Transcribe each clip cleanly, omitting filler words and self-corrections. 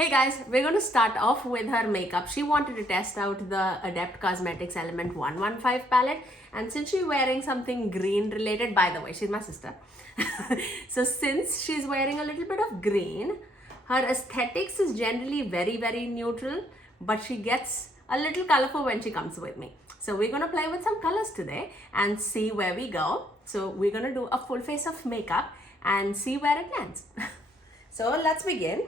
Hey guys, we're going to start off with her makeup. She wanted to test out the Adept Cosmetics Element 115 palette, and since she's wearing something green related, by the way, she's my sister. So since she's wearing a little bit of green, her aesthetics is generally very neutral, but she gets a little colorful when she comes with me. So we're going to play with some colors today and see where we go. So we're going to do a full face of makeup and see where it lands. So let's begin.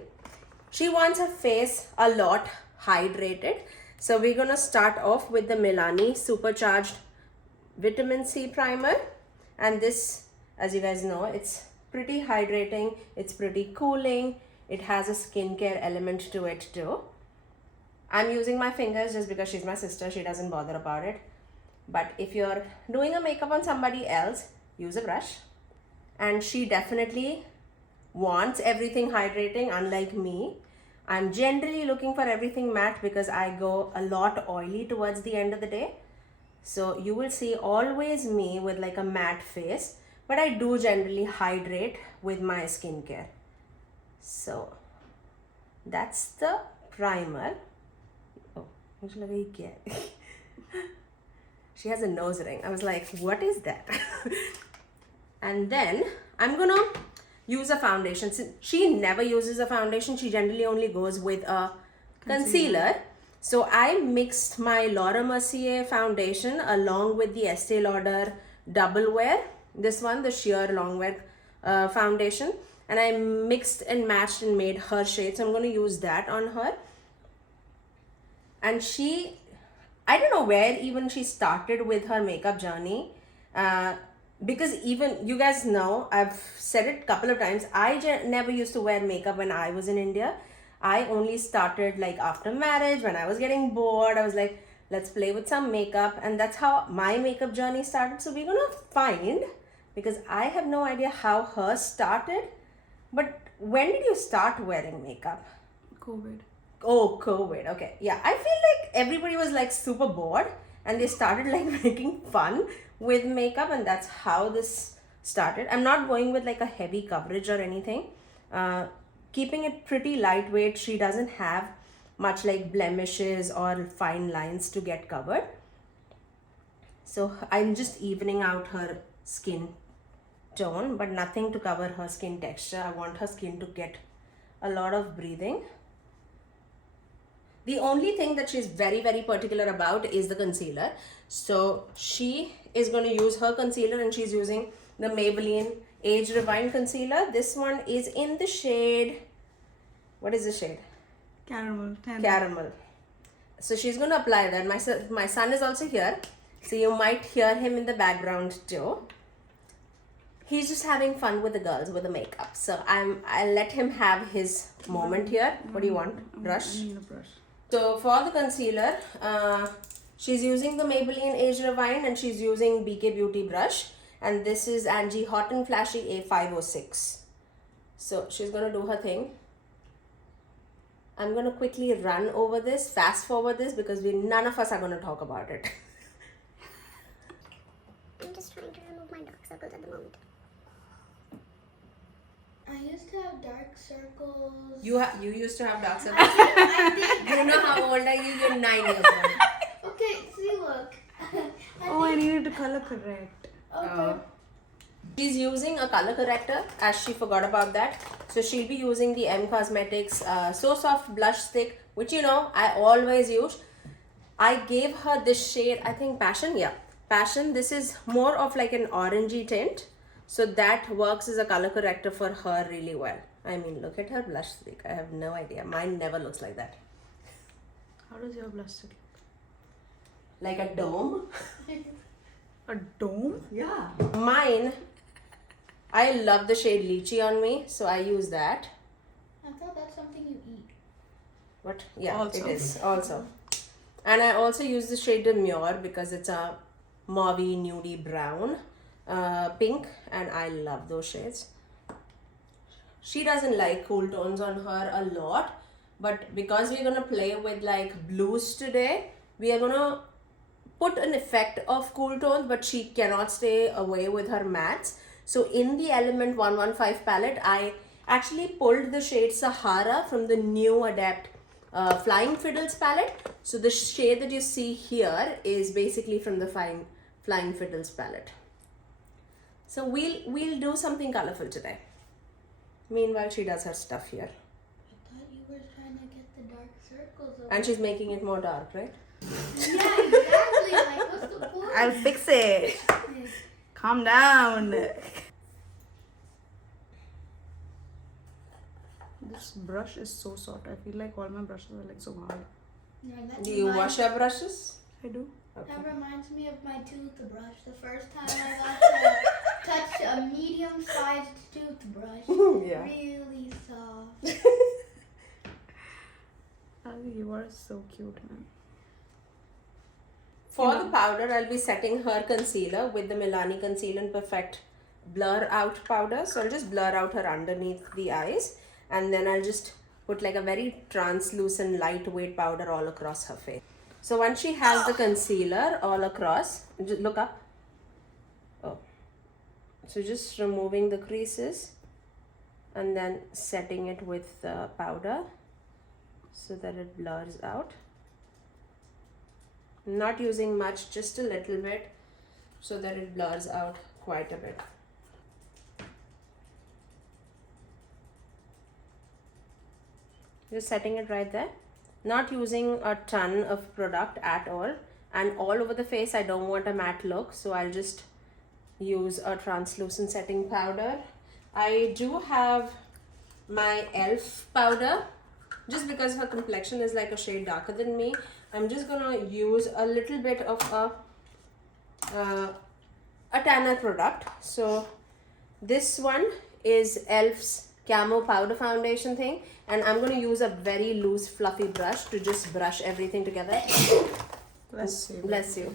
She wants her face a lot hydrated. So we're going to start off with the Milani Supercharged Vitamin C Primer. And this, as you guys know, it's pretty hydrating. It's pretty cooling. It has a skincare element to it too. I'm using my fingers just because she's my sister. She doesn't bother about it. But if you're doing a makeup on somebody else, use a brush. And she definitely wants everything hydrating, unlike me. I'm generally looking for everything matte because I go a lot oily towards the end of the day. So you will see always me with like a matte face, but I do generally hydrate with my skincare. So that's the primer. Oh, she has a nose ring. I was like, what is that? And then I'm gonna use a foundation. She never uses a foundation. She generally only goes with a concealer. So I mixed my Laura Mercier foundation along with the Estee Lauder Double Wear. This one, the sheer long wear foundation. And I mixed and matched and made her shade. So I'm going to use that on her. And she, I don't know where even she started with her makeup journey. Because even, you guys know, I've said it a couple of times, I never used to wear makeup when I was in India. I only started like after marriage, when I was getting bored. I was like, let's play with some makeup. And that's how my makeup journey started. So we're gonna find, because I have no idea how hers started. But when did you start wearing makeup? COVID. Oh, COVID. Okay. Yeah. I feel like everybody was like super bored and they started like making fun with makeup, and that's how this started. I'm not going with like a heavy coverage or anything. Keeping it pretty lightweight. She doesn't have much like blemishes or fine lines to get covered. So I'm just evening out her skin tone, but nothing to cover her skin texture. I want her skin to get a lot of breathing. The only thing that she's very particular about is the concealer. So she is going to use her concealer, and she's using the Maybelline Age Remind concealer. This one is in the shade, what is the shade? Caramel. Caramel. So she's going to apply that. My son is also here, so you might hear him in the background too. He's just having fun with the girls with the makeup. So I'll let him have his moment here. What do you want? Brush? I need a brush. So for the concealer, she's using the Maybelline Age Remind, and she's using BK Beauty brush. And this is Angie Hot and Flashy A506. So she's going to do her thing. I'm going to quickly run over this, fast forward this, because none of us are going to talk about it. I'm just trying to remove my dark circles at the moment. I used to have dark circles. You used to have dark circles? I think. You know how old are you? You're 9 years old. Okay, see, look. I needed to color correct. Okay. She's using a color corrector, as she forgot about that. So she'll be using the M Cosmetics So Soft Blush Stick, which you know I always use. I gave her this shade, I think Passion. Yeah, Passion. This is more of like an orangey tint. So that works as a color corrector for her really well. I mean, look at her blush stick. I have no idea. Mine never looks like that. How does your blush stick Like a dome. look? A dome? Yeah. Mine, I love the shade Lychee on me, so I use that. I thought that's something you eat. What? Yeah, Also. it is also. And I also use the shade Demure because it's a mauvey, nudie brown pink, and I love those shades. She doesn't like cool tones on her a lot, but because we're gonna play with like blues today, we are gonna put an effect of cool tones, but she cannot stay away with her mattes. So in the Element 115 palette, I actually pulled the shade Sahara from the new Adept Flying Fiddles palette. So the shade that you see here is basically from the Flying Fiddles palette. So we'll do something colorful today. Meanwhile, she does her stuff here. I thought you were trying to get the dark circles over. And she's making it more dark, right? Yeah, exactly. Like, what's the point? I'll fix it. Calm down. This brush is so soft. I feel like all my brushes are like so hard. Yeah, Do you wash your brushes? I do. Okay. That reminds me of my toothbrush. The first time I got to touch a medium-sized toothbrush. Yeah. Really soft. You are so cute, man. For the powder, I'll be setting her concealer with the Milani Conceal and Perfect Blur Out powder. So I'll just blur out her underneath the eyes. And then I'll just put like a very translucent, lightweight powder all across her face. So once she has the concealer all across, just look up. Oh. So just removing the creases and then setting it with the powder so that it blurs out. Not using much, just a little bit so that it blurs out quite a bit. Just setting it right there. Not using a ton of product at all. And all over the face, I don't want a matte look. So I'll just use a translucent setting powder. I do have my e.l.f. powder. Just because her complexion is like a shade darker than me, I'm just gonna use a little bit of a tanner product. So this one is e.l.f.'s Camo Powder Foundation thing, and I'm gonna use a very loose fluffy brush to just brush everything together. Bless you. Bless you.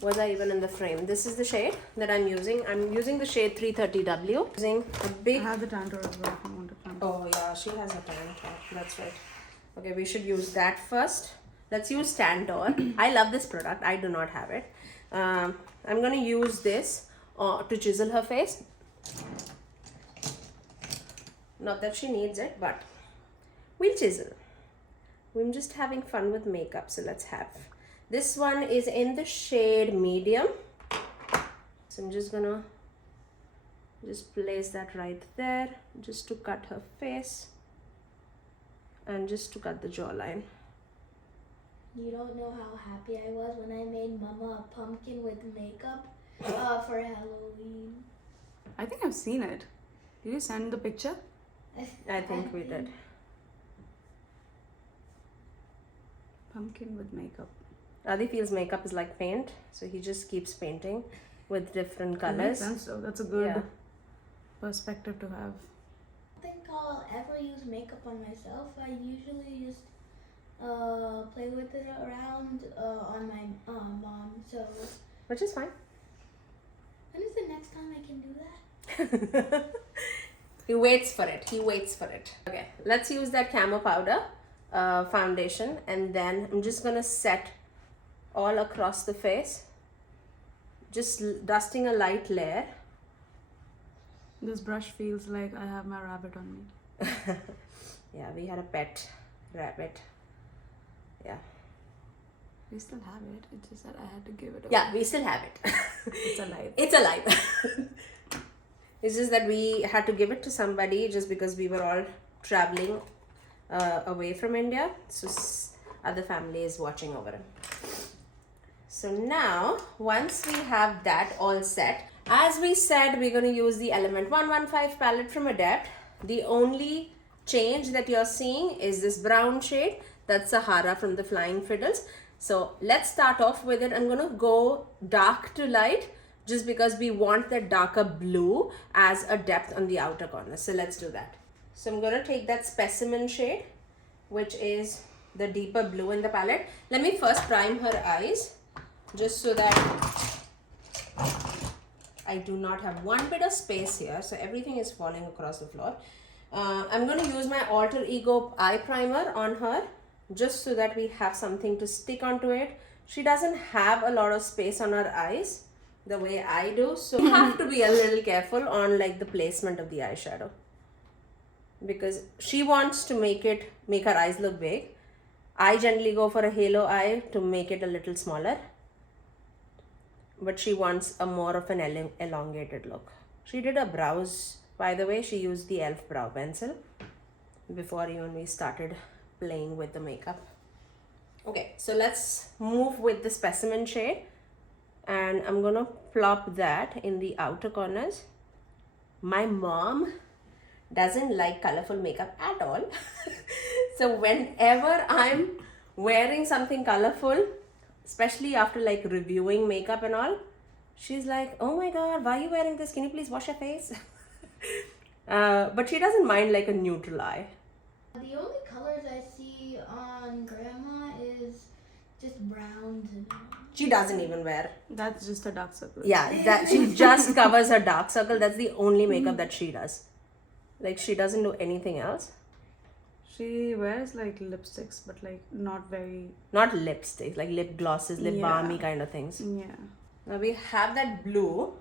Was I even in the frame? This is the shade that I'm using. I'm using the shade 330W. Using a big... I have the Tantour as well. I want a Tantour. Oh yeah, she has a tan top. That's right. Okay, we should use that first. Let's use Tantour. I love this product. I do not have it. I'm going to use this to chisel her face. Not that she needs it, but we'll chisel. I'm just having fun with makeup, so let's have. This one is in the shade medium. So I'm just gonna just place that right there, just to cut her face and just to cut the jawline. You don't know how happy I was when I made Mama a pumpkin with makeup for Halloween. I think I've seen it. Did you send the picture? I think we did. Pumpkin with makeup. Adi feels makeup is like paint, so he just keeps painting with different That makes colors. sense though. That's a good Yeah. perspective to have. I don't think I'll ever use makeup on myself. I usually just play with it around on my mom. So Which is fine. when is the next time I can do that? He waits for it. He waits for it. Okay, let's use that Camo Powder foundation, and then I'm just gonna set all across the face. Just dusting a light layer. This brush feels like I have my rabbit on me. Yeah, we had a pet rabbit. Yeah. We still have it. It's just that I had to give it away. Yeah, we still have it. It's alive. It's alive. It's just that we had to give it to somebody just because we were all traveling away from India. So other family is watching over him. So now, once we have that all set, as we said, we're going to use the Element 115 palette from Adept. The only change that you're seeing is this brown shade. That's Sahara from the Flying Fiddles. So let's start off with it. I'm going to go dark to light just because we want that darker blue as a depth on the outer corner. So let's do that. So I'm going to take that Specimen shade, which is the deeper blue in the palette. Let me first prime her eyes, just so that I do not have one bit of space here. So everything is falling across the floor. I'm going to use my Alter Ego eye primer on her, just so that we have something to stick onto it. She doesn't have a lot of space on her eyes the way I do, so you have to be a little careful on like the placement of the eyeshadow. because she wants to make her eyes look big. I generally go for a halo eye to make it a little smaller, but she wants a more of an elongated look. She did her brows, by the way. She used the e.l.f. brow pencil before even we started playing with the makeup. Okay, so let's move with the specimen shade, and I'm gonna plop that in the outer corners. My mom doesn't like colorful makeup at all. So whenever I'm wearing something colorful, especially after like reviewing makeup and all, she's like, oh my god, why are you wearing this? Can you please wash your face? But she doesn't mind like a neutral eye. The only colors I see on Grandma is just browns and She doesn't even wear. That's just a dark circle. Yeah, that she just covers her dark circle. That's the only makeup that she does. Like she doesn't do anything else. She wears like lipsticks, but like not very. Not lipsticks, like lip glosses, lip balmy kind of things. Yeah. Now we have that blue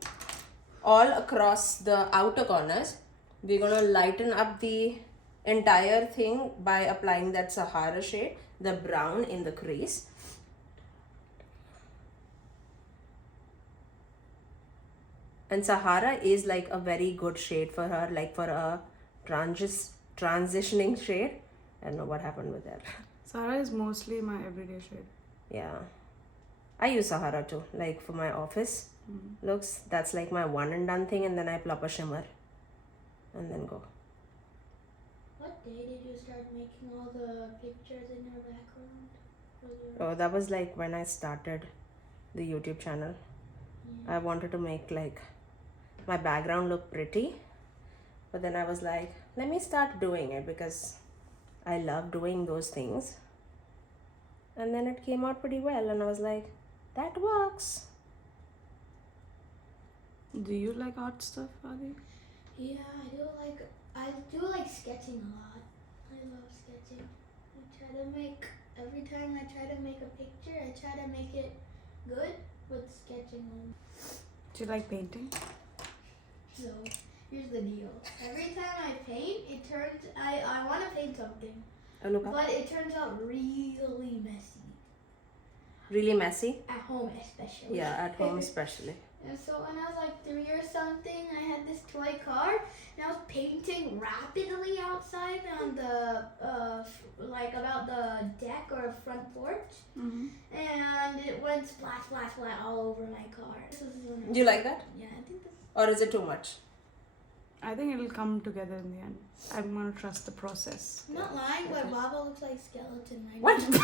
all across the outer corners. We're gonna lighten up the entire thing by applying that Sahara shade, the brown in the crease. And Sahara is like a very good shade for her, like for a transitioning shade. I don't know what happened with that. Sahara is mostly my everyday shade. Yeah. I use Sahara too, like for my office looks. That's like my one and done thing, and then I plop a shimmer and then go. What day did you start making all the pictures in your background? Oh, that was like when I started the YouTube channel. I wanted to make like my background look pretty, but then I was like, let me start doing it because I love doing those things. And then it came out pretty well, and I was like, that works. Do you like art stuff, Adi? Yeah, I do like sketching a lot. I love sketching. Every time I try to make a picture, I try to make it good with sketching on. Do you like painting? So, here's the deal. Every time I paint, I want to paint something, Oh, look up. but it turns out really messy. Really messy. At home especially. Yeah, at home especially. And so when I was like 3 or something, I had this toy car, and I was painting rapidly outside on the, like about the deck or front porch, and it went splash, splash, splash all over my car. Do you like that? Yeah, I think this. Or is it too much? I think it'll come together in the end. I'm gonna trust the process. I'm not lying, but Baba looks like skeleton right What? now.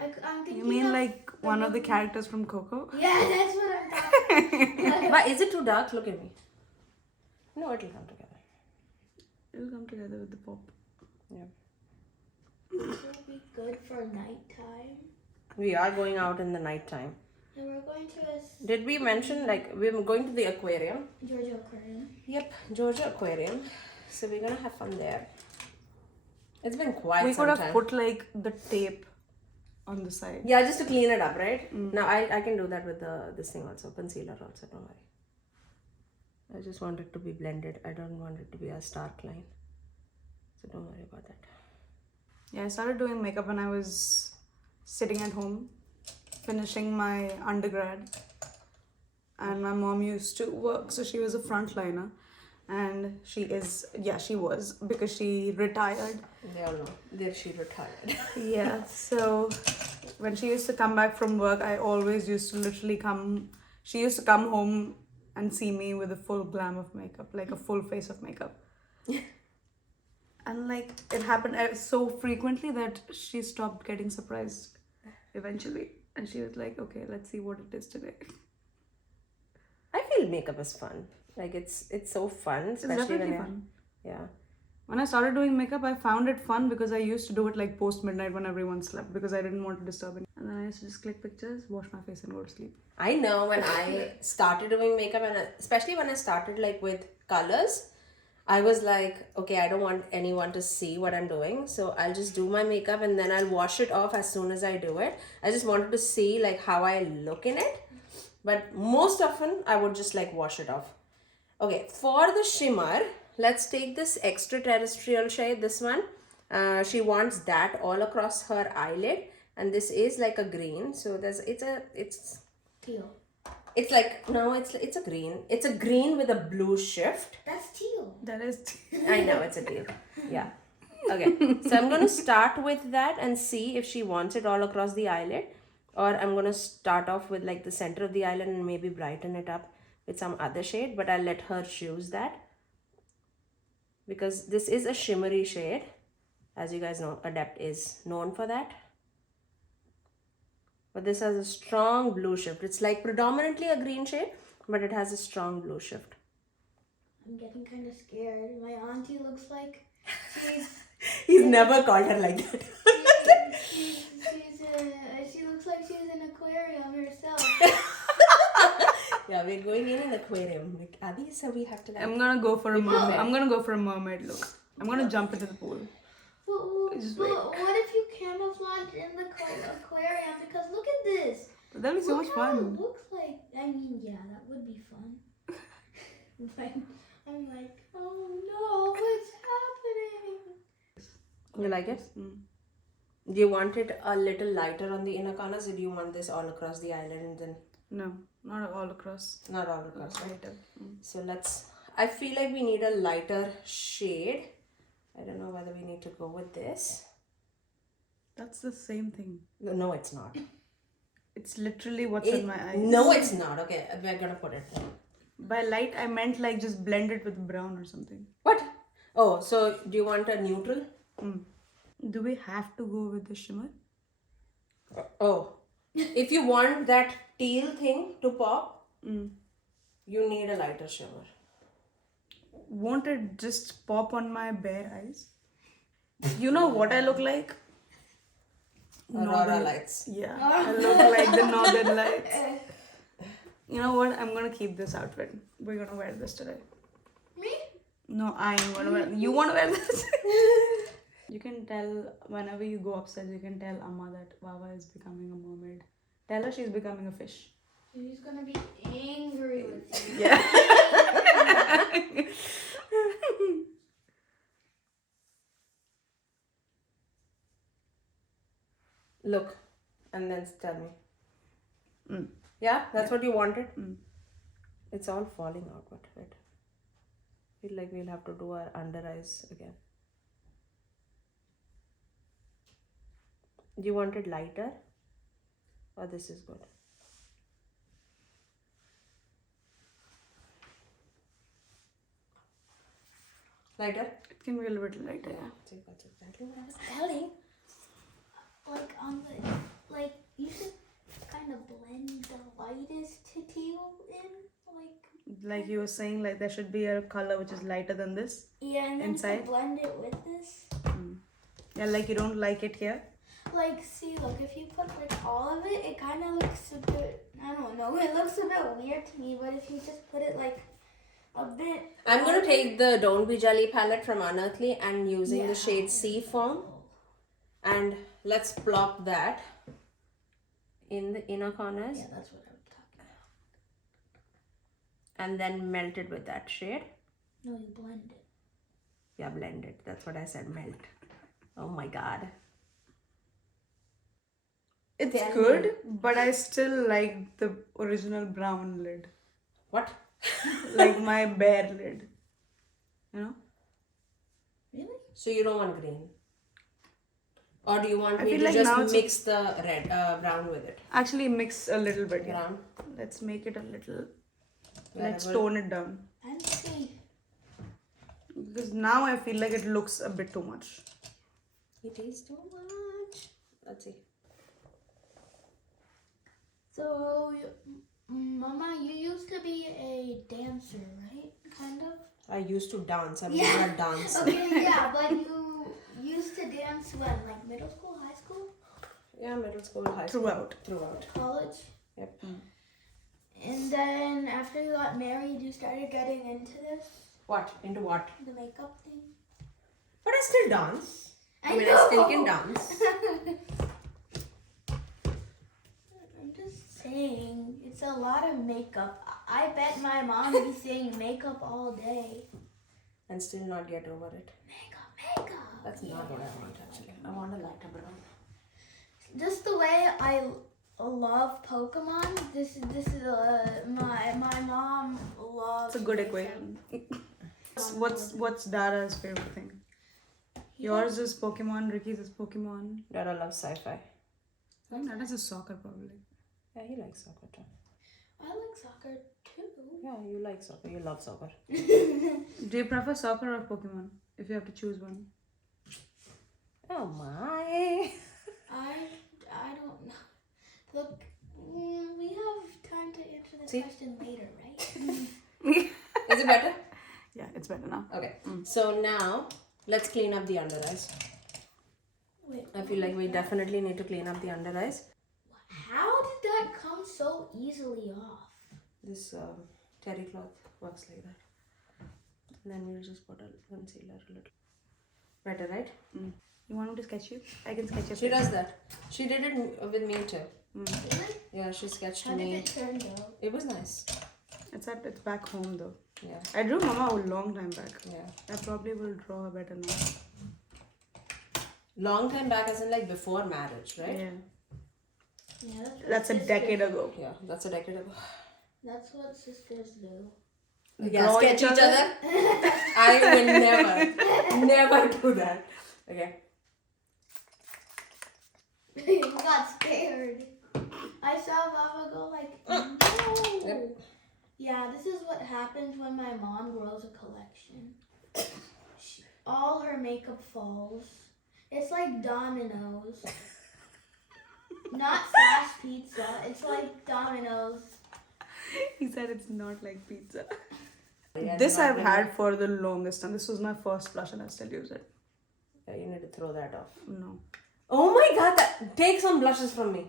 I'm thinking You mean of like the one of the movie. characters from Coco? Yeah, that's what I'm talking. But is it too dark? Look at me. No, it'll come together. It'll come together with the pop. Yeah. This will be good for nighttime. We are going out in the night time. And we're going to a Did we mention like we're going to the aquarium? Georgia Aquarium. Yep, Georgia Aquarium. So we're gonna have fun there. It's been quite We some could have time. put like the tape on the side. Yeah, just to clean it up, right? Now I can do that with this thing also, concealer also, don't worry. I just want it to be blended. I don't want it to be a stark line. So don't worry about that. Yeah, I started doing makeup when I was sitting at home, finishing my undergrad. And my mom used to work, so she was a frontliner. And she was, because she retired. They all know that she retired. Yeah, so when she used to come back from work, I always used to she used to come home and see me with a full glam of makeup, like a full face of makeup. And like it happened so frequently that she stopped getting surprised eventually. And she was like, okay, let's see what it is today. I feel makeup is fun. Like it's so fun, It's especially definitely when fun. yeah. When I started doing makeup, I found it fun because I used to do it like post midnight when everyone slept because I didn't want to disturb anyone. And then I used to just click pictures, wash my face, and go to sleep. I know when I started doing makeup, and especially when I started like with colors, I was like, okay, I don't want anyone to see what I'm doing, so I'll just do my makeup and then I'll wash it off as soon as I do it. I just wanted to see like how I look in it, but most often I would just like wash it off. Okay, for the shimmer, let's take this extraterrestrial shade, this one. She wants that all across her eyelid, and this is like a green. So it's Teal. it's like, no, it's a green. It's a green with a blue shift. That's teal. That is. I know, it's a deal. Yeah. Okay, so I'm going to start with that and see if she wants it all across the eyelid, or I'm going to start off with like the center of the eyelid and maybe brighten it up with some other shade, but I'll let her choose that because this is a shimmery shade. As you guys know, Adept is known for that. But this has a strong blue shift. It's like predominantly a green shade, but it has a strong blue shift. I'm getting kind of scared. My auntie looks like He's never called her like that. she looks like she's in an aquarium herself. Yeah, we're going in an aquarium. Like Adi, so we have to like... I'm gonna go for a mermaid. I'm gonna go for a mermaid look. I'm gonna jump into the pool. But what if you camouflage in the aquarium? Because look at this. That'll be so much Look how fun. it looks like. I mean, yeah, that would be fun. But I'm like, oh no, what's happening? You like it? Mm. Do you want it a little lighter on the inner corners, or do you want this all across the eyelid and then... No, not all across. Not all across, right? Lighter. So I feel like we need a lighter shade. I don't know whether we need to go with this. That's the same thing. No, it's not. It's literally what's in my eyes. No, it's not. Okay, we're gonna put it. By light, I meant like just blend it with brown or something. What? Oh, so do you want a neutral? Do we have to go with the shimmer? Oh, if you want that teal thing to pop, you need a lighter shimmer. Won't it just pop on my bare eyes? You know what I look like? Aurora lights. Yeah, I look like the northern lights. You know what? I'm gonna keep this outfit. We're gonna wear this today. Me? No, I ain't gonna wear. You wanna wear this? You can tell whenever you go upstairs. You can tell Amma that Wawa is becoming a mermaid. Tell her she's becoming a fish. She's gonna be angry with you. Yeah. Look, and then tell me. Yeah, that's what you wanted? It's all falling out, but wait. Feel like we'll have to do our under eyes again. Do you want it lighter? Or this is good? Lighter? It can be a little bit lighter. Yeah. That's exactly what I was telling. Like on the, like you should kind of blend the lightest to teal in, Like you were saying, like there should be a color which is lighter than this. yeah, and then Inside? to blend it with this. Yeah, like you don't like it here. Like, see, look, if you put like all of it, it kind of looks a bit, I don't know, it looks a bit weird to me. But if you just put it like a bit, I'm going to take the Don't Be Jelly palette from Unearthly and using the shade C foam. And let's plop that in the inner corners. yeah, that's what I'm talking about. And then melt it with that shade. No, you blend it. Yeah, blend it. That's what I said, melt. Oh my god. It's good, but I still like the original brown lid. What? Like my bare lid. You know? Really? So you don't want green? Or do you want me feel to like now just it's- mix the brown with it? Actually, mix a little bit. Yeah. Brown? Let's make it a little. Whatever. Let's tone it down. And see. Because now I feel like it looks a bit too much. It is too much. Let's see. So, Mama, you used to be a dancer, right? Kind of? I used to dance. I'm Yeah. not a dancer. Okay, yeah, but you used to dance when? Like middle school, high school? Yeah, middle school, high school. Throughout. College? Yep. And then after you got married, you started getting into this? What? Into what? The makeup thing? But I still dance. I I mean, I still know. can dance. I'm just saying, it's a lot of makeup. I bet my mom be saying makeup all day. And still not get over it. Makeup. That's not what I want actually. I want a lighter brown. Just the way I love Pokemon. This is my mom loves. It's a good equation. What's Dara's favorite thing? Yours is Pokemon, Ricky's is Pokemon. Dara loves sci-fi. I think Dara's is soccer probably. Yeah, he likes soccer too. I like soccer too. Yeah, you like soccer. You love soccer. Do you prefer soccer or Pokemon? If you have to choose one. Oh my. I don't know. Look, we have time to answer this See? question later, right? Is it better? Yeah, it's better now. Okay. So now let's clean up the under eyes. Wait, I feel like we definitely need to clean up the under eyes. how did that come so easily off? This terry cloth works like that. And then we'll just put a concealer a little. Better, right? You want me to sketch you? I can sketch you. She does that. She did it with me too. Really? Yeah, she sketched How did me. it turn out? It was nice. It's back home though. Yeah. I drew Mama a long time back. Yeah. I probably will draw her better now. Long time back, as in like before marriage, right? Yeah. Yeah, That's a decade ago. Yeah, that's a decade ago. That's what sisters do. Yeah, Draw sketch each each other. I will never do that. Okay. You got scared. I saw Baba go like, no. Yep. Yeah, this is what happens when my mom grows a collection. All her makeup falls. It's like dominoes. Not fast pizza. It's like dominoes. He said it's not like pizza. Yeah, This not I've really. had for the longest time. This was my first blush and I still use it. Yeah, you need to throw that off. No. Oh my god, take some blushes from me.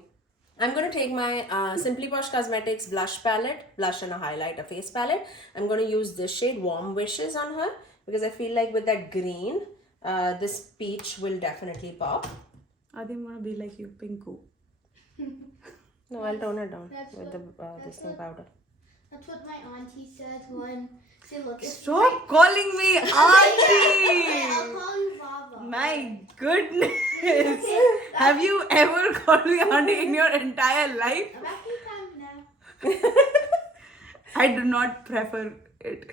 I'm going to take my Simply Posh Cosmetics blush palette, blush and a highlighter face palette. I'm going to use this shade, Warm Wishes, on her because I feel like with that green, this peach will definitely pop. I didn't want to be like you, Pinku. No, I'll tone it down That's with what- this thing powder. That's what my auntie said when. See, look. It's Stop calling me auntie! I'll call you Baba. My goodness! Have you ever called me auntie in your entire life? About 3 times now. I do not prefer it.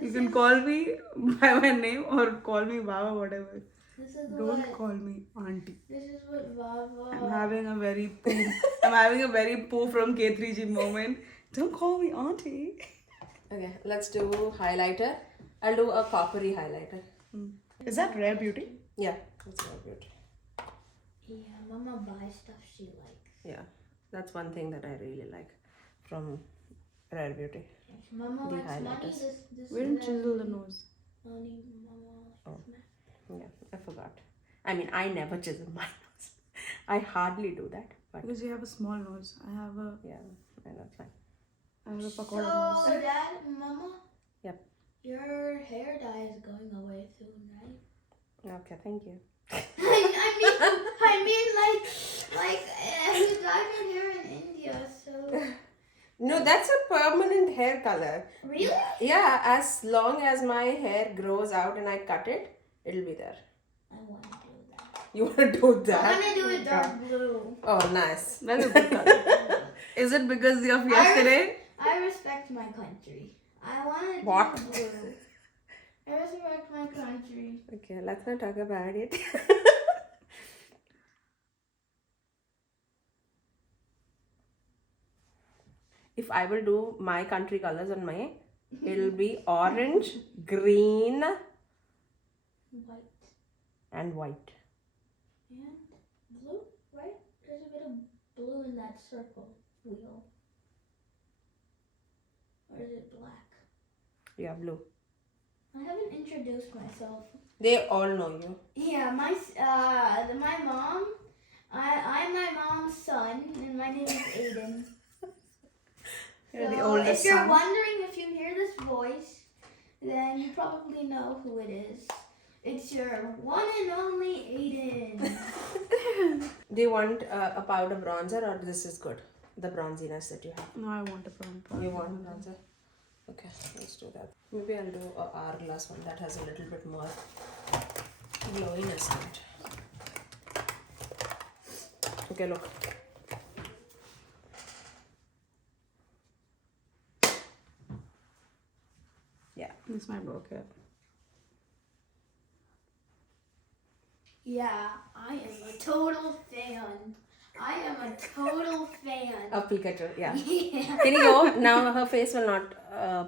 You can call me by my name or call me Baba, whatever. This is Don't what. call me auntie. This is what Baba. I'm having a very poo from K3G moment. Don't call me auntie. Okay, let's do highlighter. I'll do a coppery highlighter. Is that Rare Beauty? Yeah, that's very good. Yeah, Mama buys stuff she likes. Yeah, that's one thing that I really like from Rare Beauty. Mama The likes money. highlighters. This We didn't chisel the nose. money. Mama likes money. Yeah, I forgot. I mean, I never chisel my nose. I hardly do that, but Because you have a small nose. I have a yeah, I know, it's fine. pakora So, nose. Dad, Mama. Yep. Your hair dye is going away soon, right? Okay, thank you. I mean, like, you dyed my hair in India, so. No, that's a permanent hair color. Really? Yeah, as long as my hair grows out and I cut it, it'll be there. I want to do that. You want to do I'm that? gonna do it dark blue. Oh, nice. That's a good color. Is it because of yesterday? I respect my country. I want to What? do blue. I respect my country. Okay, let's not talk about it. If I will do my country colors on my, it'll be orange, green, White and white. and blue, right? There's a bit of blue in that circle wheel. Or is it black? Yeah, blue. I haven't introduced myself. They all know you. Yeah, my mom. I'm my mom's son, and my name is Aiden. You're the So oldest if you're son. wondering if you hear this voice, then you probably know who it is. It's your one and only Aiden. Do you want a powder bronzer or this is good? the bronziness that you have. No, I want a brown. You want bronzer? Okay, let's do that. Maybe I'll do a Hourglass one that has a little bit more glowiness in it. Okay, look. Yeah. This might work, yeah. Yeah, I am a total fan. I am a total fan. Of Pikachu, yeah. Yeah. Can you go? Now her face will not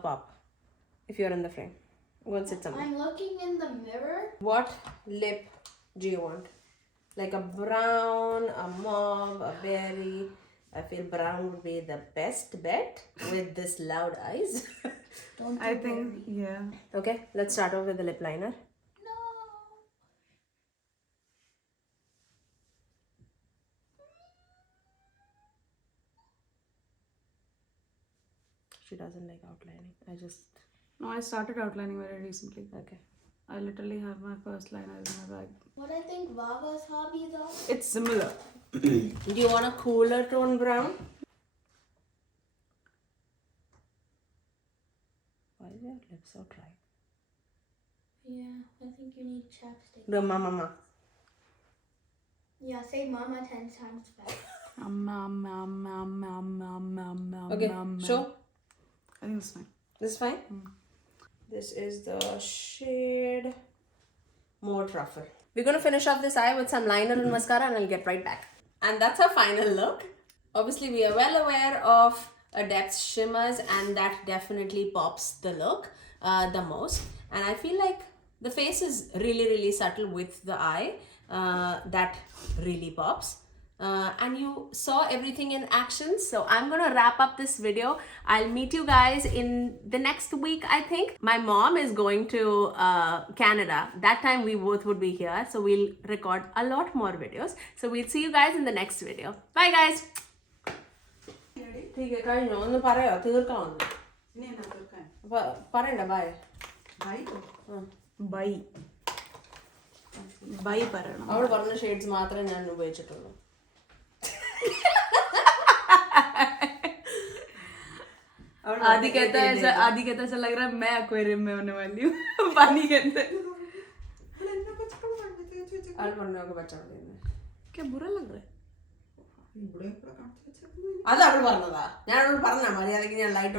pop if you're in the frame. Go and sit somewhere. I'm looking in the mirror. What lip do you want? Like a brown, a mauve, a berry. I feel brown would be the best bet with this loud eyes. Don't I think, yeah. Okay, let's start off with the lip liner. No. She doesn't like outlining. No, I started outlining very recently. Okay. I literally have my first liner in my bag. What I think Vava's hobby though? It's similar. Do you want a cooler tone brown? Why is your lip so dry? Yeah, I think you need chapstick. The mama. Yeah, say mama 10 times fast. Okay, show. I think it's fine. This is fine? This is the shade More Truffle. We're going to finish off this eye with some liner and mascara and I'll get right back. And that's our final look. Obviously, we are well aware of Adept's shimmers and that definitely pops the look the most. And I feel like the face is really subtle with the eye. That really pops. And you saw everything in action. So I'm gonna wrap up this video. I'll meet you guys in the next week, I think. My mom is going to Canada. That time we both would be here. So we'll record a lot more videos. So we'll see you guys in the next video. Bye guys. ठीक है കഴിഞ്ഞു ഒന്ന് പറയാ തീർക്കണം പറയണ്ട bye bye bye പറയണം അവൾ പറഞ്ഞ ഷെയ്ഡ്സ് മാത്രമേ ഞാൻ ഉപയോഗിച്ചിട്ടുള്ളൂ आदि कहता है ऐसा लग रहा है मैं एक्वेरियम में होने वाली हूँ पानी के अंदर क्या बुरा लग रहा है അത് അവൾ പറഞ്ഞതാ ഞാൻ അവളോട് പറഞ്ഞ മര്യാദക്ക് ഞാൻ ലൈറ്റ്